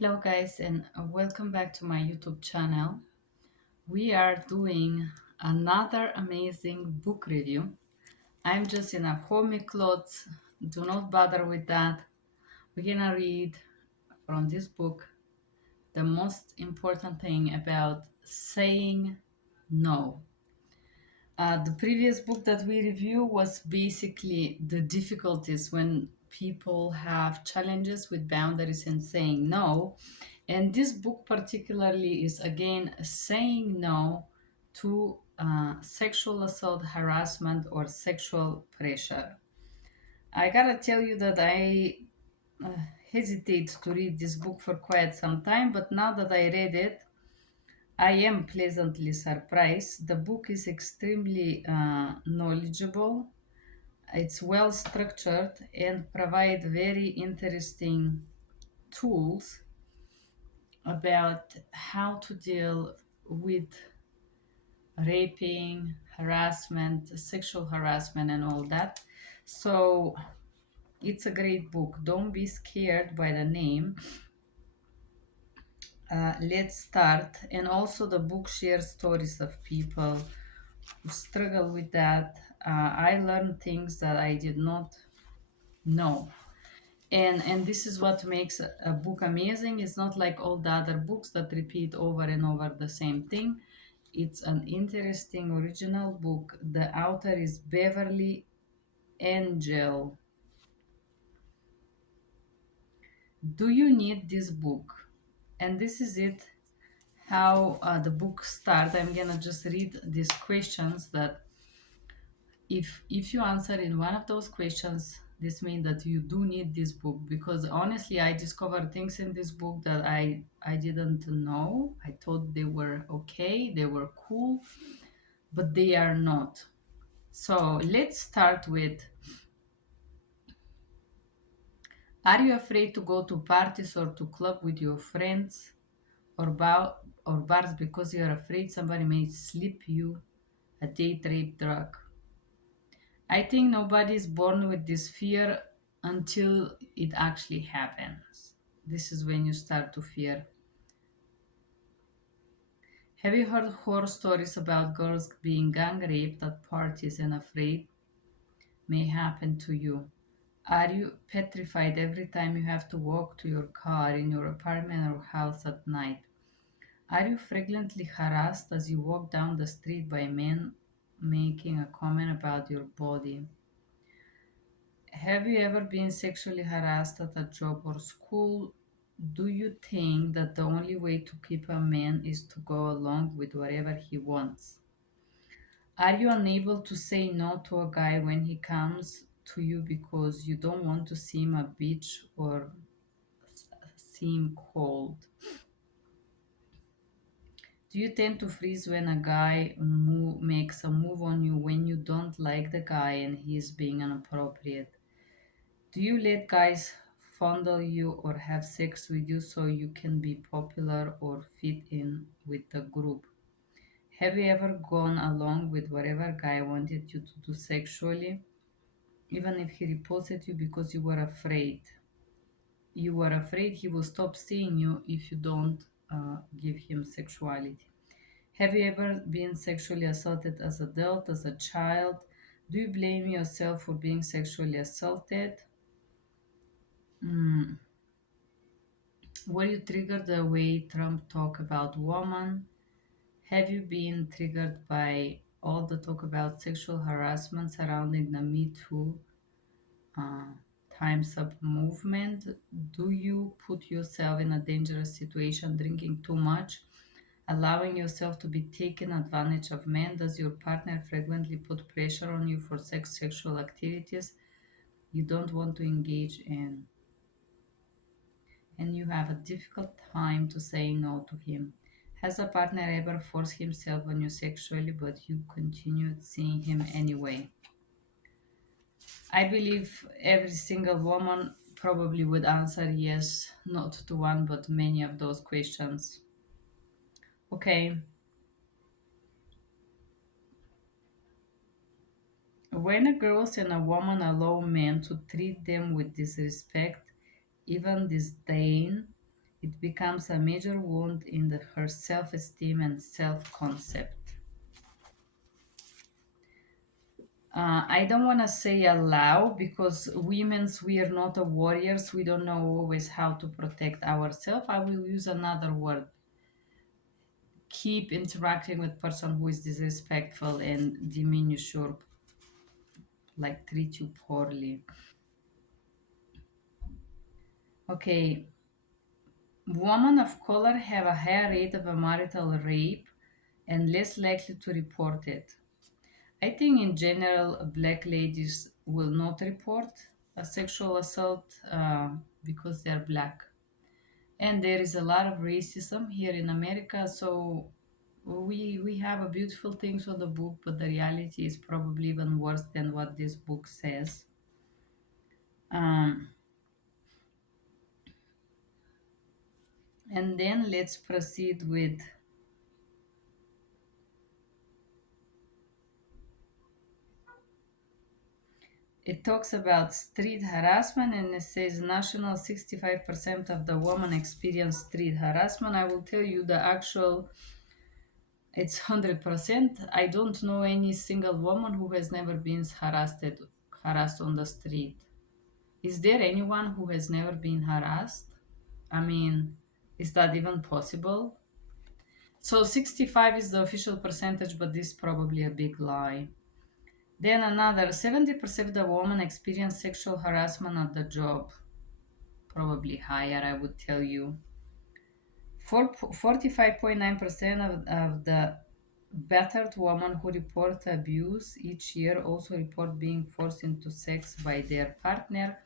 Hello, guys, and welcome back to my YouTube channel. We are doing another amazing book review. I'm just in a homey clothes. Do not bother with that. We're gonna read from this book the most important thing about saying no. The previous book that we review was basically the difficulties when people have challenges with boundaries and saying no. And this book, particularly, is again saying no to sexual assault, harassment, or sexual pressure. I gotta tell you that I uh, hesitate to read this book for quite some time, but now that I read it, I am pleasantly surprised. The book is extremely knowledgeable. It's well structured and provide very interesting tools about how to deal with raping, harassment, sexual harassment, and all that. So it's a great book. Don't be scared by the name. Let's start. And also, the book shares stories of people who struggle with that. I learned things that I did not know. And this is what makes a book amazing. It's not like all the other books that repeat over and over the same thing. It's an interesting original book. The author is Beverly Engel. Do you need this book? And this is it, how the book starts. I'm gonna just read these questions that if you answer in one of those questions, this means that you do need this book, because honestly I discovered things in this book that I didn't know. I thought they were okay, they were cool, but they are not. So let's start with, are you afraid to go to parties or to club with your friends or bars because you're afraid somebody may slip you a date rape drug? I think nobody is born with this fear until it actually happens. This is when you start to fear. Have you heard horror stories about girls being gang raped at parties and afraid may happen to you? Are you petrified every time you have to walk to your car in your apartment or house at night? Are you frequently harassed as you walk down the street by men making a comment about your body? Have you ever been sexually harassed at a job or school? Do you think that the only way to keep a man is to go along with whatever he wants? Are you unable to say no to a guy when he comes to you because you don't want to seem a bitch or seem cold? Do you tend to freeze when a guy makes a move on you when you don't like the guy and he is being inappropriate? Do you let guys fondle you or have sex with you so you can be popular or fit in with the group? Have you ever gone along with whatever guy wanted you to do sexually, even if he repulsed you because you were afraid? You were afraid he will stop seeing you if you don't give him sexuality. Have you ever been sexually assaulted as adult, as a child? Do you blame yourself for being sexually assaulted? Mm. Were you triggered the way Trump talk about women? Have you been triggered by all the talk about sexual harassment surrounding the Me Too uh, Time's Up movement? Do you put yourself in a dangerous situation drinking too much, allowing yourself to be taken advantage of men? Does your partner frequently put pressure on you for sexual activities you don't want to engage in, and you have a difficult time to say no to him? Has a partner ever forced himself on you sexually, but you continued seeing him anyway? I believe every single woman probably would answer yes, not to one, but many of those questions. Okay, when a girl and a woman allow men to treat them with disrespect, even disdain, It becomes a major wound in her self esteem and self concept. I don't want to say allow because women's we are not a warriors. We don't know always how to protect ourselves. I will use another word. Keep interacting with person who is disrespectful and diminish your like treat you poorly. Okay, women of color have a higher rate of a marital rape and less likely to report it. I think in general, black ladies will not report a sexual assault because they're black. And there is a lot of racism here in America, so we have a beautiful things on the book, but the reality is probably even worse than what this book says. Um, and then let's proceed with it talks about street harassment and it says national 65% of the women experience street harassment. I will tell you the actual it's 100%. I don't know any single woman who has never been harassed on the street. Is there anyone who has never been harassed? I mean, is that even possible? So 65 is the official percentage, but this is probably a big lie. Then another 70% of the women experience sexual harassment at the job. Probably higher, I would tell you. 45.9% of the battered women who report abuse each year also report being forced into sex by their partner,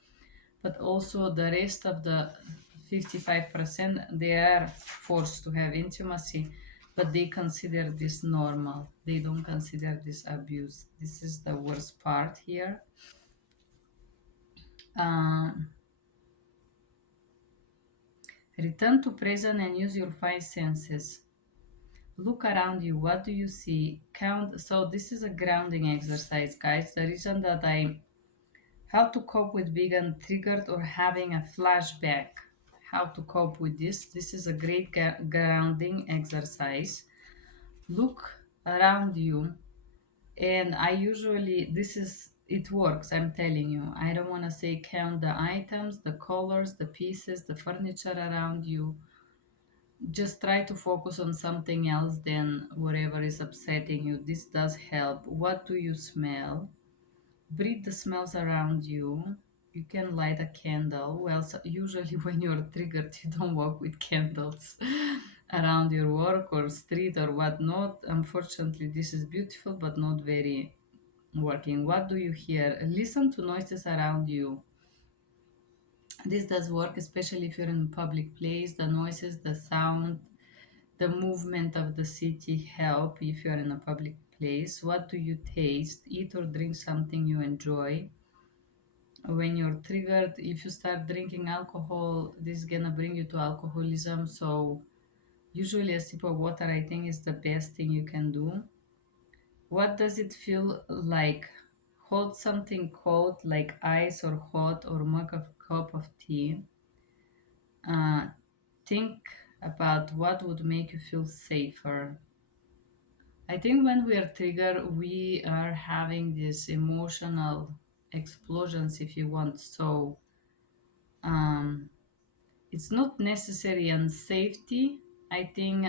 but also the rest of the 55% they are forced to have intimacy, but they consider this normal. They don't consider this abuse. This is the worst part here. Um, Return to present and use your five senses. Look around you. What do you see? Count. So this is a grounding exercise, guys. The reason that I how to cope with being triggered or having a flashback. How to cope with this. This is a great grounding exercise. Look around you, and I usually this is it works. I'm telling you. I don't want to say count the items, the colors, the pieces, the furniture around you. Just try to focus on something else than whatever is upsetting you. This does help. What do you smell? Breathe the smells around you. You can light a candle. Well, so usually when you're triggered, you don't walk with candles around your work or street or whatnot. Unfortunately, this is beautiful but not very working. What do you hear? Listen to noises around you. This does work, especially if you're in a public place. The noises, the sound, the movement of the city help if you're in a public place. What do you taste? Eat or drink something you enjoy. When you're triggered, if you start drinking alcohol, this is gonna bring you to alcoholism. So usually a sip of water I think is the best thing you can do. What does it feel like? Hold something cold like ice or hot or mug of cup of tea. Uh, think about what would make you feel safer. I think when we are triggered, we are having these emotional explosions, if you want. So um, it's not necessary on safety. I think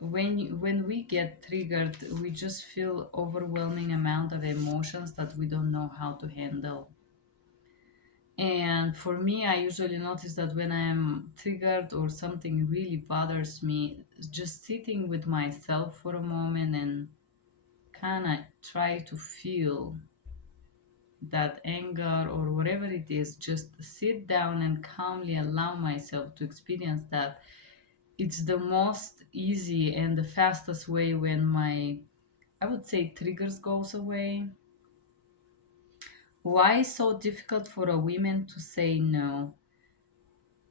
when we get triggered, we just feel overwhelming amount of emotions that we don't know how to handle. And for me, I usually notice that when I'm triggered or something really bothers me, just sitting with myself for a moment and kind of try to feel that anger or whatever it is, just sit down and calmly allow myself to experience that. It's the most easy and the fastest way when my, I would say, triggers goes away. Why is so difficult for a woman to say no?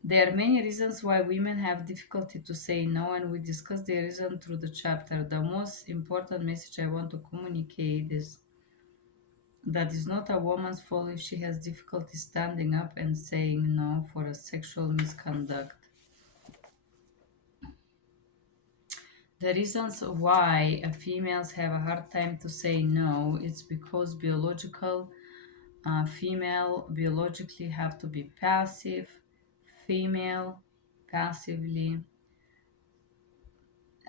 There are many reasons why women have difficulty to say no, and we discuss the reason through the chapter. The most important message I want to communicate is That is not a woman's fault if she has difficulty standing up and saying no for a sexual misconduct. The reasons why females have a hard time to say no, it's because female biologically have to be passive, female passively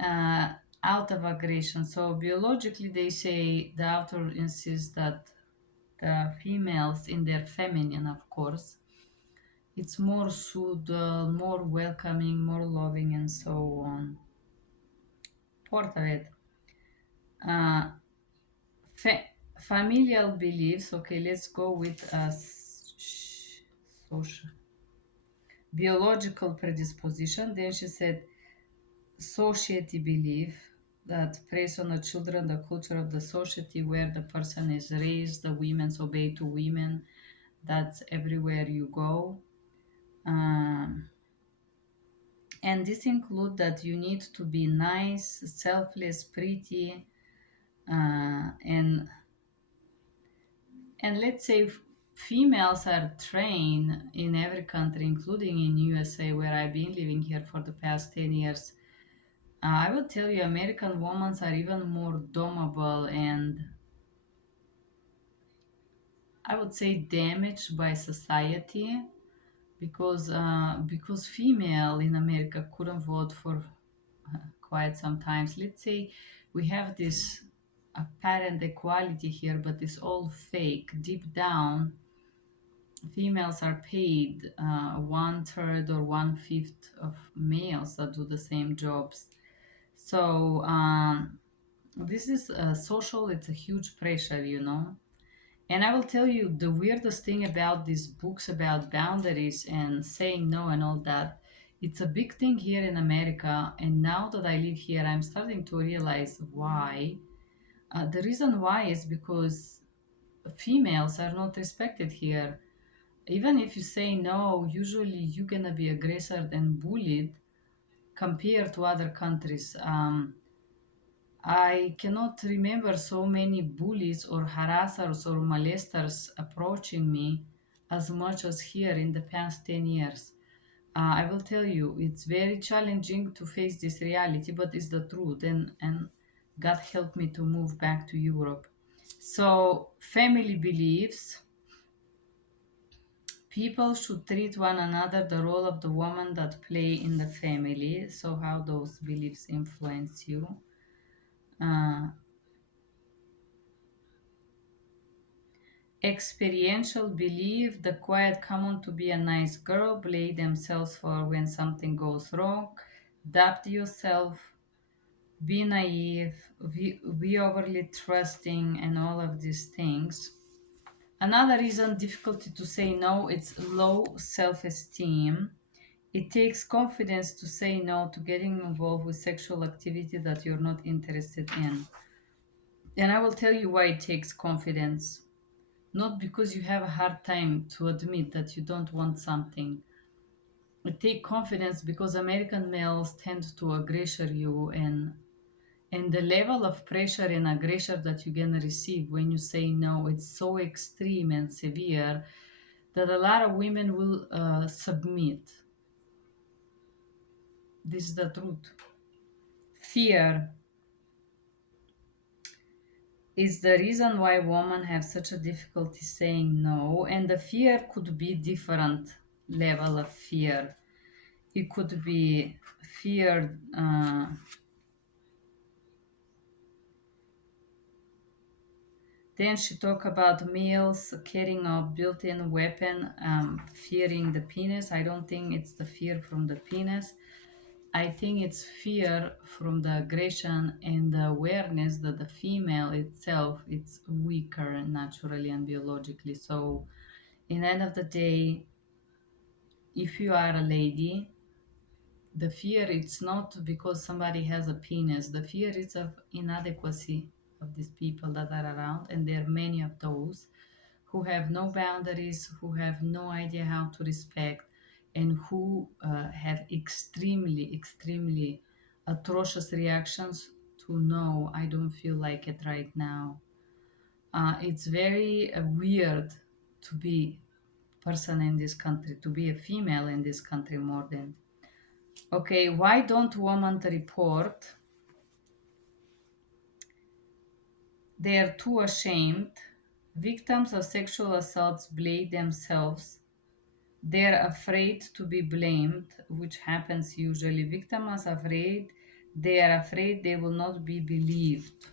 uh, out of aggression. So biologically, they say the author insists that the females in their feminine, of course, it's more soothed, more welcoming, more loving, and so on. Part of it. Uh, fa- Familial beliefs. Okay, let's go with social biological predisposition. Then she said society belief that preys on the children, the culture of the society where the person is raised, the women's obey to women. That's everywhere you go. Um, and this include that you need to be nice, selfless, pretty, and let's say females are trained in every country, including in USA, where I've been living here for the past 10 years. I will tell you, American women are even more dominable and I would say damaged by society because female in America couldn't vote for quite sometimes. Let's say we have this apparent equality here, but it's all fake. Deep down, females are paid one third or one fifth of males that do the same jobs. So this is social. It's a huge pressure, you know. And I will tell you the weirdest thing about these books about boundaries and saying no and all that. It's a big thing here in America. And now that I live here, I'm starting to realize why. The reason why is because females are not respected here. Even if you say no, usually you're gonna be aggressor and bullied compared to other countries. I cannot remember so many bullies or harassers or molesters approaching me as much as here in the past 10 years. I will tell you, it's very challenging to face this reality, but it's the truth. And God helped me to move back to Europe. So, family beliefs people should treat one another the role of the woman that play in the family. So, how those beliefs influence you. Uh, Experiential belief, the quiet common to be a nice girl, blame themselves for when something goes wrong, doubt yourself, be naive, be overly trusting, and all of these things. Another reason difficulty to say no, it's low self-esteem. It takes confidence to say no to getting involved with sexual activity that you're not interested in. And I will tell you why it takes confidence. Not because you have a hard time to admit that you don't want something. It takes confidence because American males tend to aggressor you and the level of pressure and aggression that you're gonna receive when you say no, it's so extreme and severe that a lot of women will submit. This is the truth. Fear is the reason why women have such a difficulty saying no, and the fear could be different level of fear. It could be fear. Then she talked about males carrying a built-in weapon, fearing the penis. I don't think it's the fear from the penis. I think it's fear from the aggression and the awareness that the female itself it's weaker naturally and biologically. So, in the end of the day, if you are a lady, the fear it's not because somebody has a penis. The fear is of inadequacy of these people that are around, and there are many of those who have no boundaries, who have no idea how to respect, and who have extremely atrocious reactions to no, I don't feel like it right now. It's very weird to be person in this country, to be a female in this country more than. Okay, why don't women report? They are too ashamed. Victims of sexual assaults blame themselves. They are afraid to be blamed, which happens usually. Victims are afraid. They are afraid they will not be believed.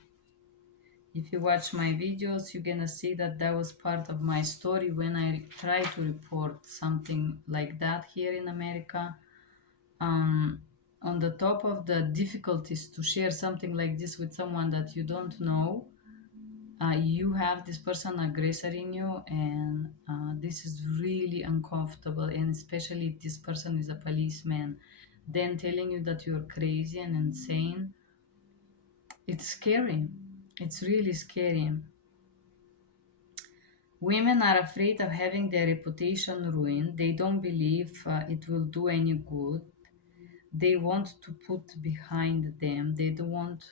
If you watch my videos, you're gonna see that that was part of my story when I tried to report something like that here in America. Um, on the top of the difficulties to share something like this with someone that you don't know, you have this person aggressor in you, and this is really uncomfortable. And especially if this person is a policeman, then telling you that you're crazy and insane, it's scary. It's really scary. Women are afraid of having their reputation ruined. They don't believe it will do any good. They want to put behind them. They don't want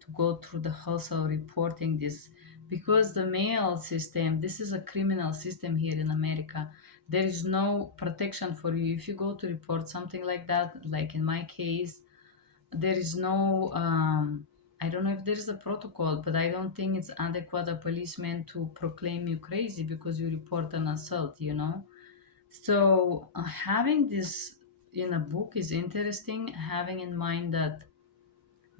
to go through the hustle reporting this, because the male system, this is a criminal system here in America. There is no protection for you if you go to report something like that. Like in my case, there is no I don't know if there is a protocol, but I don't think it's adequate a policeman to proclaim you crazy because you report an assault. So having this in a book is interesting, having in mind that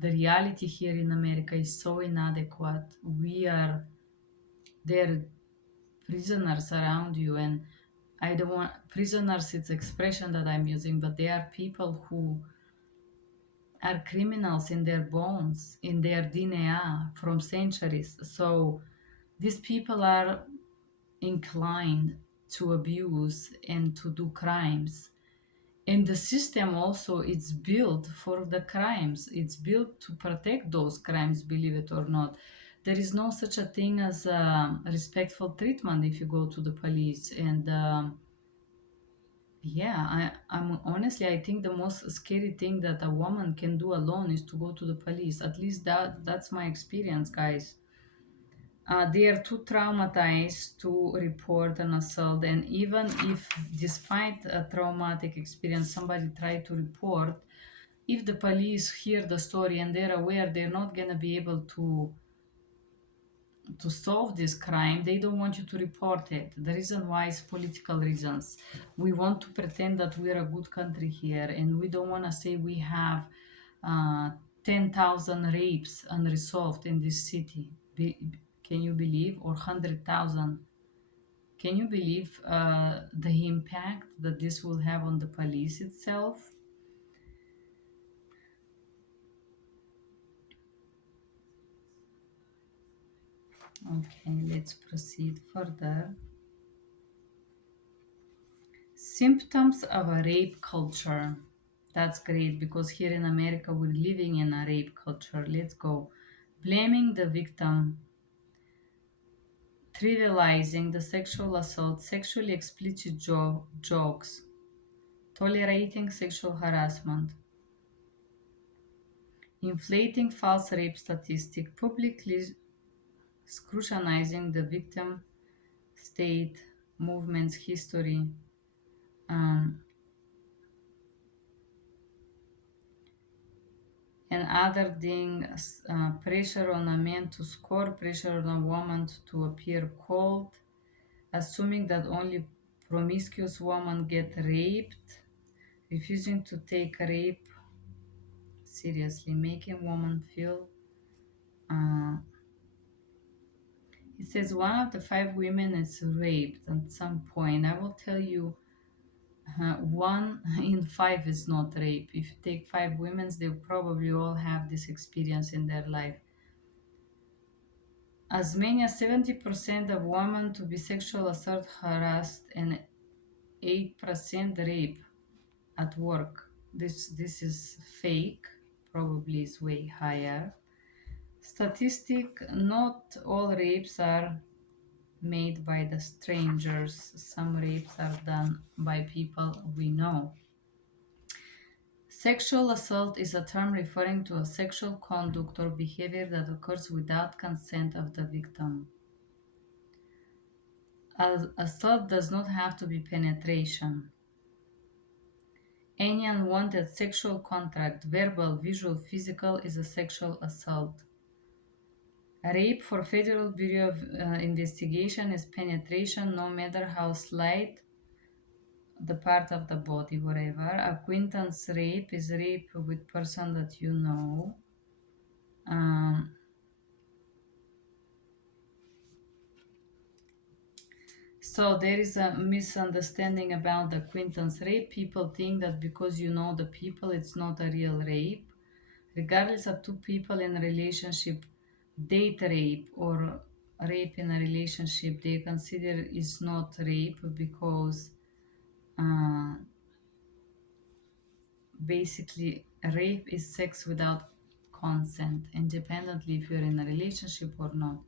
the reality here in America is so inadequate. We are there, prisoners around you, and I don't want prisoners, it's expression that I'm using, but they are people who are criminals in their bones, in their DNA from centuries. So these people are inclined to abuse and to do crimes. And the system also it's built for the crimes. It's built to protect those crimes, believe it or not. There is no such a thing as respectful treatment if you go to the police. And yeah, I'm honestly, I think the most scary thing that a woman can do alone is to go to the police. At least that's my experience, guys. They are too traumatized to report an assault, and even if, despite a traumatic experience, somebody tried to report, if the police hear the story and they're aware they're not gonna be able to solve this crime, they don't want you to report it. The reason why is political reasons. We want to pretend that we're a good country here, and we don't want to say we have uh, 10,000 rapes unresolved in this city. Can you believe? Or 100,000? Can you believe the impact that this will have on the police itself? Okay, let's proceed further. Symptoms of a rape culture. That's great because here in America we're living in a rape culture. Let's go. Blaming the victim, trivializing the sexual assault, sexually explicit jokes, tolerating sexual harassment, inflating false rape statistic, publicly scrutinizing the victim state, movements, history, um, and other things, pressure on a man to score, pressure on a woman to appear cold, assuming that only promiscuous women get raped, refusing to take rape seriously, making women feel. Uh, it says one of the five women is raped at some point. I will tell you, one in five is not rape. If you take five women, they probably all have this experience in their life. As many as 70% of women to be sexual assault, harassed, and 8% rape at work. This is fake, probably is way higher. Statistic, not all rapes are made by the strangers. Some rapes are done by people we know. Sexual assault is a term referring to a sexual conduct or behavior that occurs without consent of the victim. Assault does not have to be penetration. Any unwanted sexual contact, verbal, visual, physical, is a sexual assault. Rape for Federal Bureau of Investigation is penetration, no matter how slight the part of the body, whatever. Acquaintance rape is rape with person that you know. Um, so there is a misunderstanding about acquaintance rape. People think that because you know the people, it's not a real rape. Regardless of two people in a relationship date rape or rape in a relationship, they consider is not rape because uh, basically rape is sex without consent, independently if you're in a relationship or not.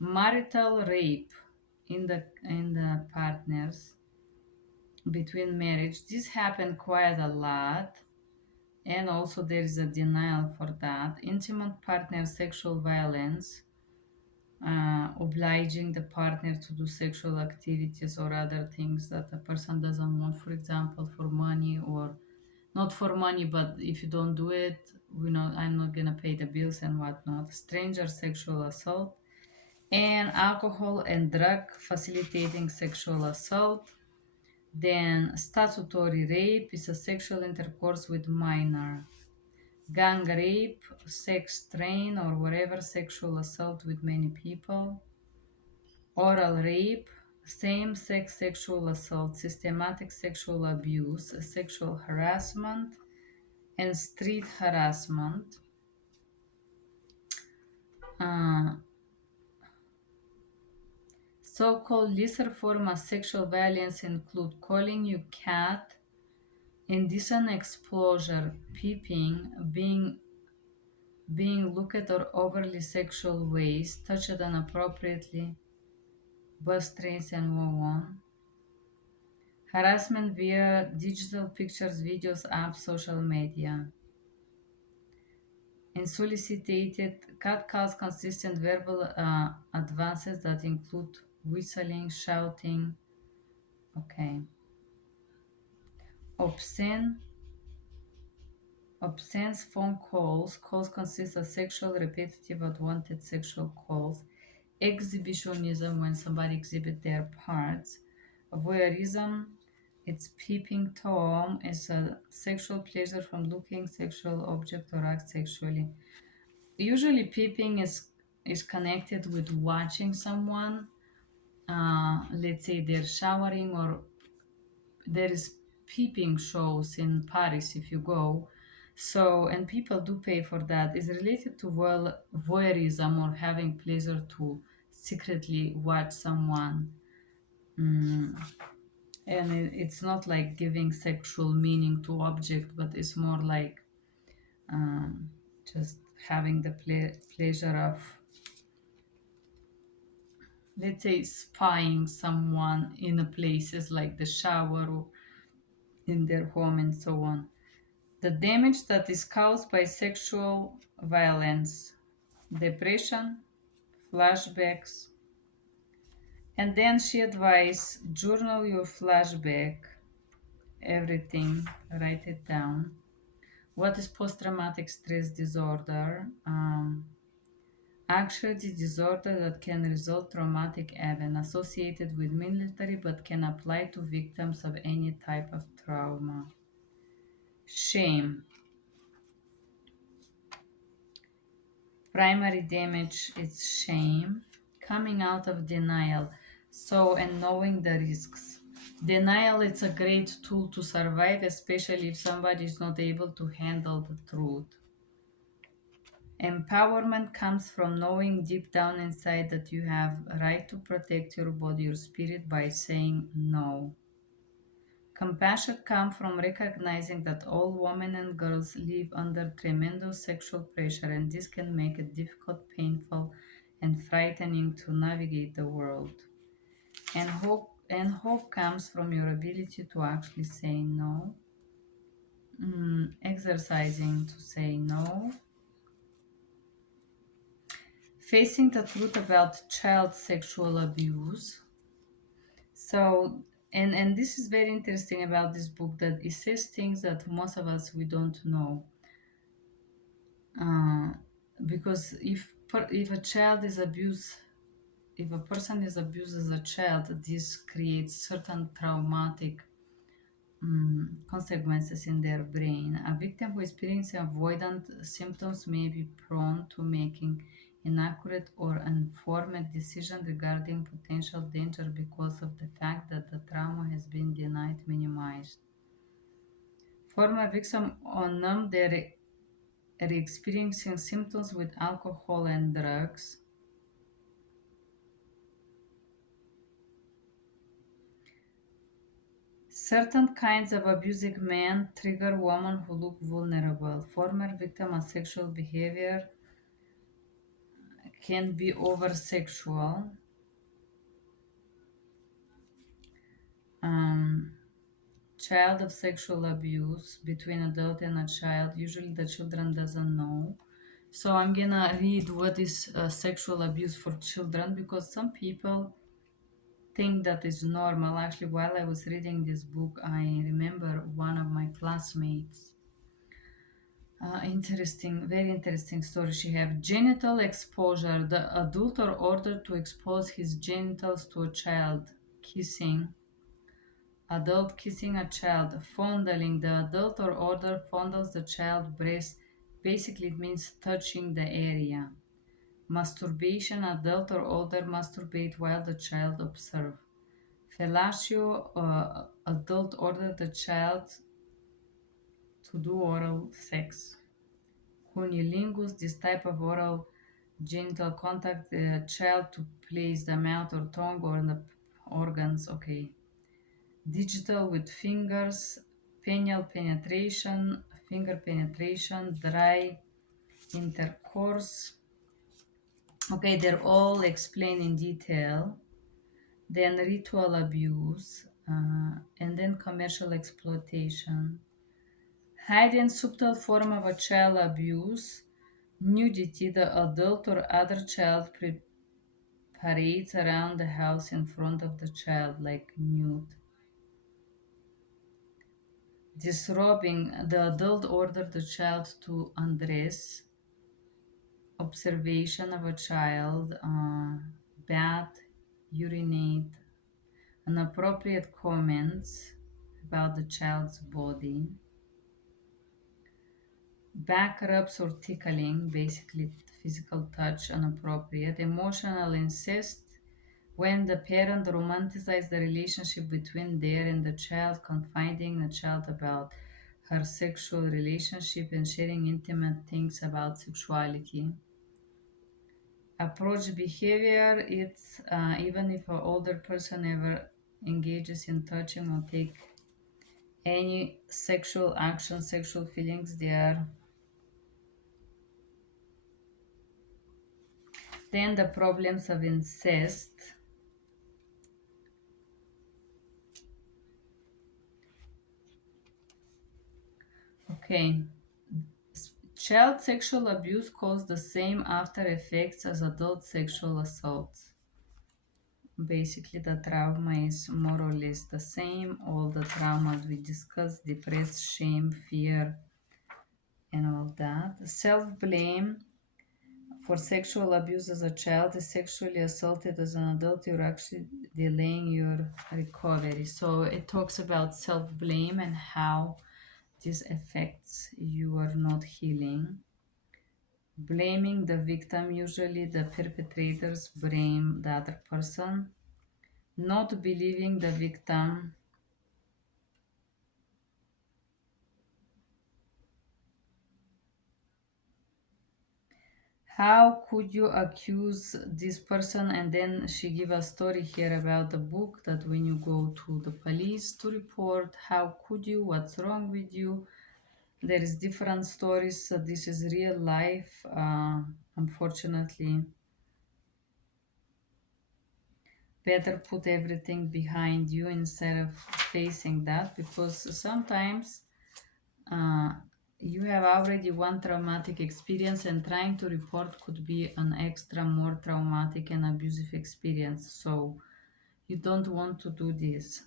Marital rape in the partners between marriage, this happened quite a lot, and also there is a denial for that. Intimate partner sexual violence, obliging the partner to do sexual activities or other things that the person doesn't want, for example, for money, or not for money, but if you don't do it, I'm not gonna pay the bills and whatnot. Stranger sexual assault, and alcohol and drug facilitating sexual assault. Then statutory rape is a sexual intercourse with minor. Gang rape, sex train or whatever, sexual assault with many people. Oral rape, same sex sexual assault, systematic sexual abuse, sexual harassment, and street harassment. Uh, so-called lesser form of sexual violence include calling you cat, indecent exposure, peeping, being looked at or overly sexual ways, touched inappropriately, bus trains and on. Harassment via digital pictures, videos, apps, social media. Unsolicited catcalls, consistent verbal advances that include whistling, shouting. Okay. Obscene. Obscene phone calls. Calls consist of sexual, repetitive, unwanted sexual calls. Exhibitionism, when somebody exhibits their parts. Voyeurism, it's peeping Tom, is a sexual pleasure from looking sexual object or act sexually. Usually peeping is connected with watching someone. Let's say they're showering, or there is peeping shows in Paris if you go. So, and people do pay for that. Is related to voyeurism, or having pleasure to secretly watch someone. Mm. And it's not like giving sexual meaning to object, but it's more like um, just having the pleasure of, let's say, spying someone in a places like the shower or in their home and so on. The damage that is caused by sexual violence, depression, flashbacks. And then she advised, journal your flashback, everything, write it down. What is post-traumatic stress disorder? Anxiety disorder that can result traumatic event associated with military but can apply to victims of any type of trauma. Shame. Primary damage is shame, coming out of denial. So, and knowing the risks. Denial, it's a great tool to survive, especially if somebody is not able to handle the truth. Empowerment comes from knowing deep down inside that you have a right to protect your body, your spirit, by saying no. Compassion comes from recognizing that all women and girls live under tremendous sexual pressure, and this can make it difficult, painful, and frightening to navigate the world. And hope comes from your ability to actually say no. Exercising to say no. Facing the truth about child sexual abuse. So, and this is very interesting about this book, that it says things that most of us we don't know. uh, because if a child is abused, if a person is abused as a child, this creates certain traumatic consequences in their brain. A victim who experiences avoidant symptoms may be prone to making inaccurate or informed decisions regarding potential danger because of the fact that the trauma has been denied, minimized. Former victims numb their experiencing symptoms with alcohol and drugs. Certain kinds of abusive men trigger women who look vulnerable. Former victims of sexual behavior can be over sexual. Um, Child of sexual abuse between adult and a child. Usually the children doesn't know. So I'm gonna read what is sexual abuse for children, because some people think that is normal. Actually, while I was reading this book, I remember one of my classmates. Interesting, very interesting story. She have genital exposure. The adult are ordered to expose his genitals to a child. Kissing. Adult kissing a child. Fondling. The adult or order fondles the child breast. Basically, it means touching the area. Masturbation. Adult or older masturbate while the child observe. Fellatio. Adult order the child to do oral sex. Cunnilingus, this type of oral genital contact the child to place the mouth or tongue or the organs. Okay. Digital with fingers, penile penetration, finger penetration, dry intercourse. Okay, they're all explained in detail. Then ritual abuse, and then commercial exploitation. Hidden subtle form of a child abuse. Nudity, the adult or other child parades around the house in front of the child like nude. Disrobing, the adult ordered the child to undress. Observation of a child, bath, urinate, inappropriate comments about the child's body. Back rubs or tickling, basically physical touch, inappropriate. Emotional incest, when the parent romanticizes the relationship between their and the child, confiding the child about her sexual relationship and sharing intimate things about sexuality. Approach behavior, it's even if an older person ever engages in touching or take any sexual action, sexual feelings, they are. Then the problems of incest. Okay. Child sexual abuse causes the same after effects as adult sexual assaults. Basically, the trauma is more or less the same. All the traumas we discussed, depressed, shame, fear, and all that. Self blame for sexual abuse as a child is sexually assaulted as an adult, you're actually delaying your recovery. So it talks about self blame and how this affects your not healing. Blaming the victim, usually the perpetrators blame the other person. Not believing the victim. How could you accuse this person? And then she give a story here about the book that when you go to the police to report, how could you? What's wrong with you? There is different stories. So this is real life. Unfortunately, better put everything behind you instead of facing that, because sometimes uh, you have already one traumatic experience and trying to report could be an extra more traumatic and abusive experience. So You don't want to do this.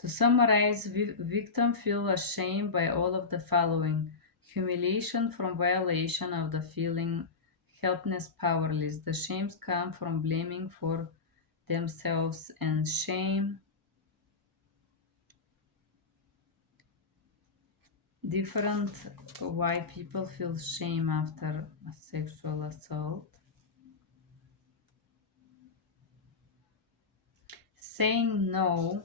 To summarize, victim feel ashamed by all of the following: humiliation from violation of the feeling, helplessness, powerless. The shames come from blaming for themselves and shame. Different why people feel shame after a sexual assault. Saying no,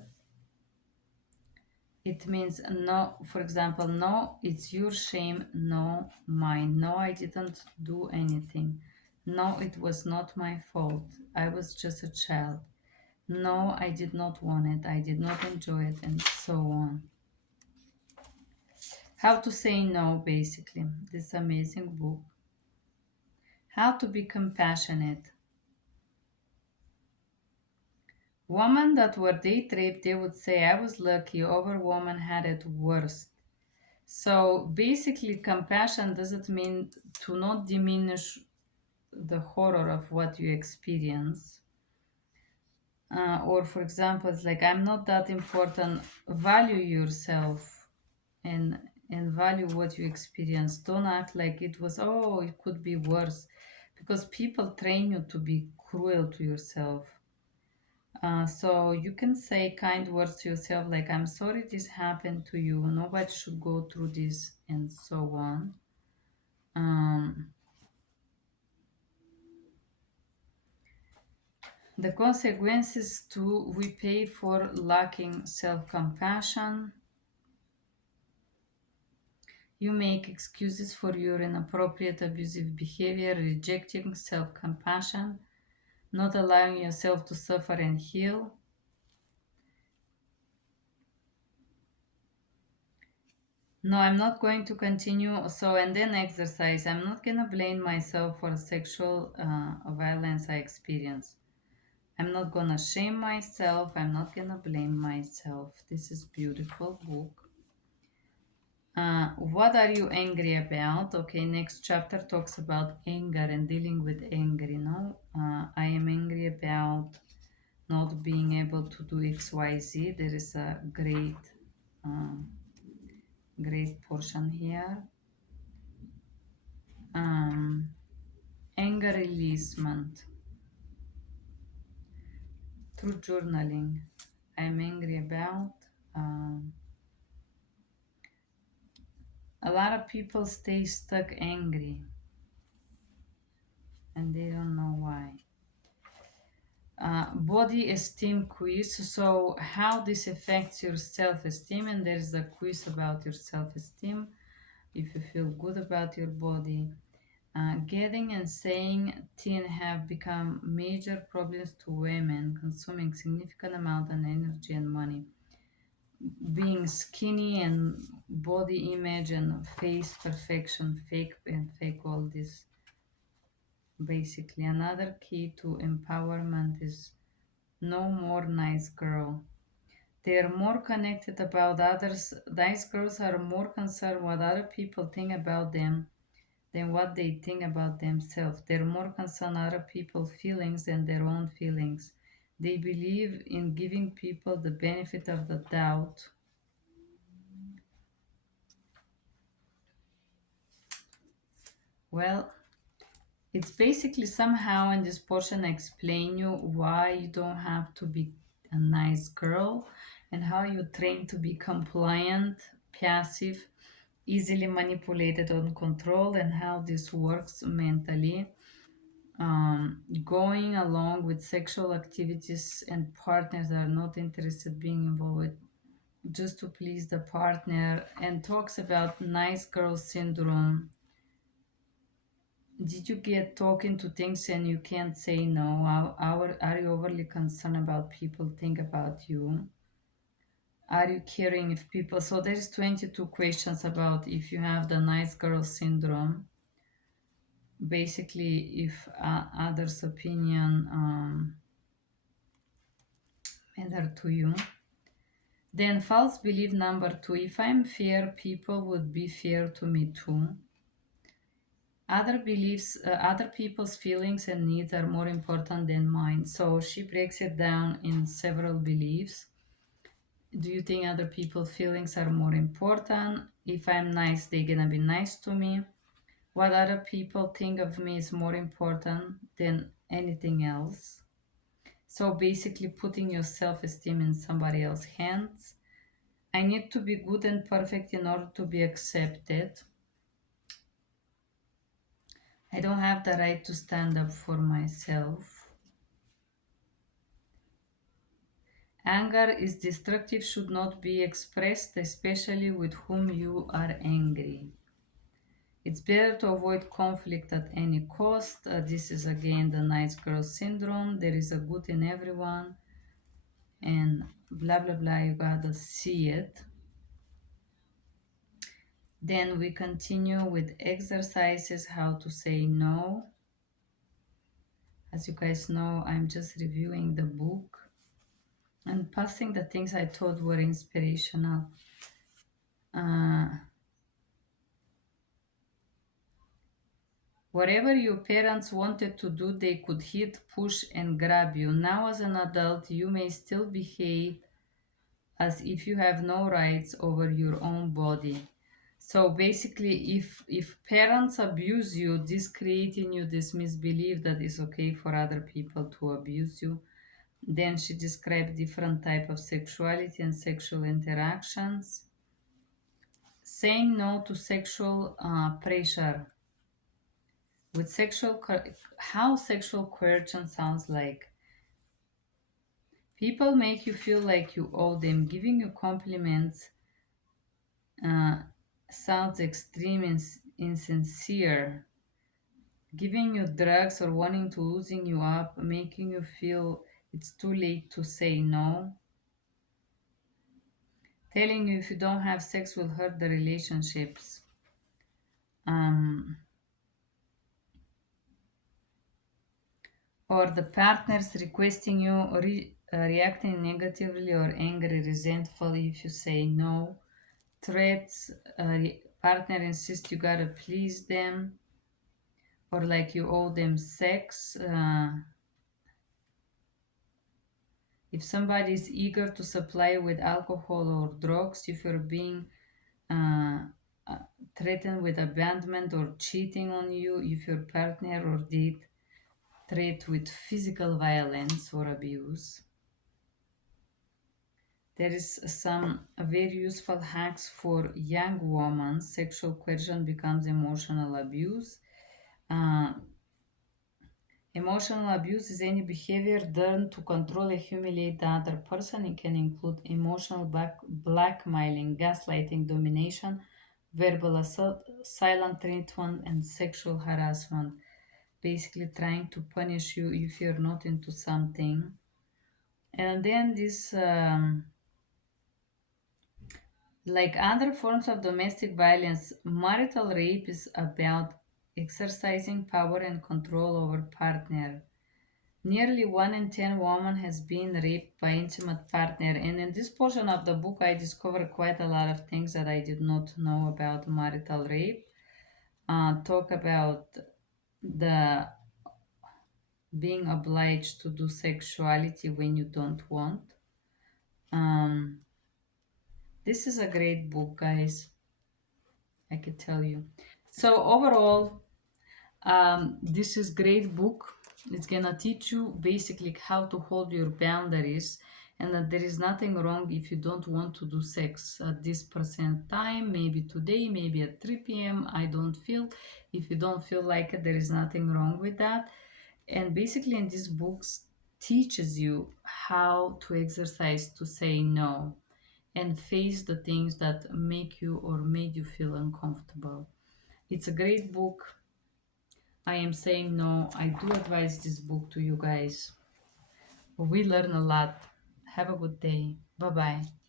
it means no, for example, no, it's your shame, no, mine. No, I didn't do anything. No, it was not my fault. I was just a child. No, I did not want it. I did not enjoy it, and so on. How to say no, basically. This amazing book. How to be compassionate. Women that were date raped, they would say, I was lucky, other women had it worse. So basically, compassion doesn't mean to not diminish the horror of what you experience. Or, for example, it's like, I'm not that important. Value yourself and value what you experience. Don't act like it was, oh, it could be worse. Because people train you to be cruel to yourself. So you can say kind words to yourself like, I'm sorry this happened to you. Nobody should go through this, and so on. Um, the consequences too we pay for lacking self-compassion. You make excuses for your inappropriate abusive behavior, rejecting self-compassion, not allowing yourself to suffer and heal. No, I'm not going to continue. So, and then exercise. I'm not going to blame myself for sexual violence I experienced. I'm not going to shame myself. I'm not going to blame myself. This is beautiful book. What are you angry about? Okay, next chapter talks about anger and dealing with anger. I am angry about not being able to do XYZ. There is a uh, great portion here. Um, Anger releasement through journaling. I'm angry about. Um, a lot of people stay stuck angry and they don't know why. Body esteem quiz. So, how this affects your self esteem, and there's a quiz about your self esteem. If you feel good about your body, getting and saying thin have become major problems to women, consuming significant amount of energy and money. Being skinny and body image and face perfection, fake all this. Basically, another key to empowerment is no more nice girl. They are more connected about others. Nice girls are more concerned what other people think about them than what they think about themselves. They're more concerned other people's feelings than their own feelings. They believe in giving people the benefit of the doubt. Well, it's basically somehow in this portion I explain you why you don't have to be a nice girl and how you train to be compliant, passive, easily manipulated and controlled, and how this works mentally. Going along with sexual activities and partners that are not interested being involved just to please the partner, and talks about nice girl syndrome. Did you get talking to things and you can't say no? Are you overly concerned about people think about you? Are you caring if people? So there's 22 questions about if you have the nice girl syndrome. Basically, if others' opinion matter to you. Then false belief number 2: if I'm fair, people would be fair to me too. Other people's feelings and needs are more important than mine. So she breaks it down in several beliefs. Do you think other people's feelings are more important? If I'm nice, they're gonna be nice to me. What other people think of me is more important than anything else. So basically, putting your self esteem in somebody else's hands. I need to be good and perfect in order to be accepted. I don't have the right to stand up for myself. Anger is destructive, should not be expressed, especially with whom you are angry. It's better to avoid conflict at any cost. This is again the nice girl syndrome. There is a good in everyone, and blah blah blah. You gotta see it. Then we continue with exercises, how to say no. As you guys know, I'm just reviewing the book and passing the things I thought were inspirational. Uh, Whatever your parents wanted to do, they could hit, push, and grab you. Now, as an adult, you may still behave as if you have no rights over your own body. So basically, if parents abuse you, this creates in you this misbelief that it's okay for other people to abuse you. Then she described different type of sexuality and sexual interactions. Saying no to sexual pressure. With how sexual coercion sounds like. People make you feel like you owe them. Giving you compliments uh, sounds extreme and insincere. Giving you drugs or wanting to losing you up, making you feel it's too late to say no. Telling you if you don't have sex will hurt the relationships. Um, or the partners requesting you or reacting negatively or angry, resentful if you say no. Threats, partner insists you gotta please them, or like you owe them sex. If somebody is eager to supply with alcohol or drugs, if you're being uh, uh, threatened with abandonment or cheating on you, if your partner or did threat with physical violence or abuse. There is some very useful hacks for young women. Sexual coercion becomes emotional abuse. Uh, Emotional abuse is any behavior done to control or humiliate the other person. It can include emotional blackmailing, gaslighting, domination, verbal assault, silent treatment, and sexual harassment. Basically, trying to punish you if you're not into something. And then this, like other forms of domestic violence, marital rape is about exercising power and control over partner. Nearly 1 in 10 women has been raped by intimate partner, and in this portion of the book, I discovered quite a lot of things that I did not know about marital rape. Talk about the being obliged to do sexuality when you don't want. Um, this is a great book, guys. I can tell you. So overall, this is great book. It's gonna teach you basically how to hold your boundaries, and that there is nothing wrong if you don't want to do sex at this percent time, maybe today, maybe at 3 p.m. I don't feel. If you don't feel like it, there is nothing wrong with that. And basically in these books teaches you how to exercise to say no and face the things that make you or made you feel uncomfortable. It's a great book. I am saying no. I do advise this book to you guys. We learn a lot. Have a good day. Bye bye.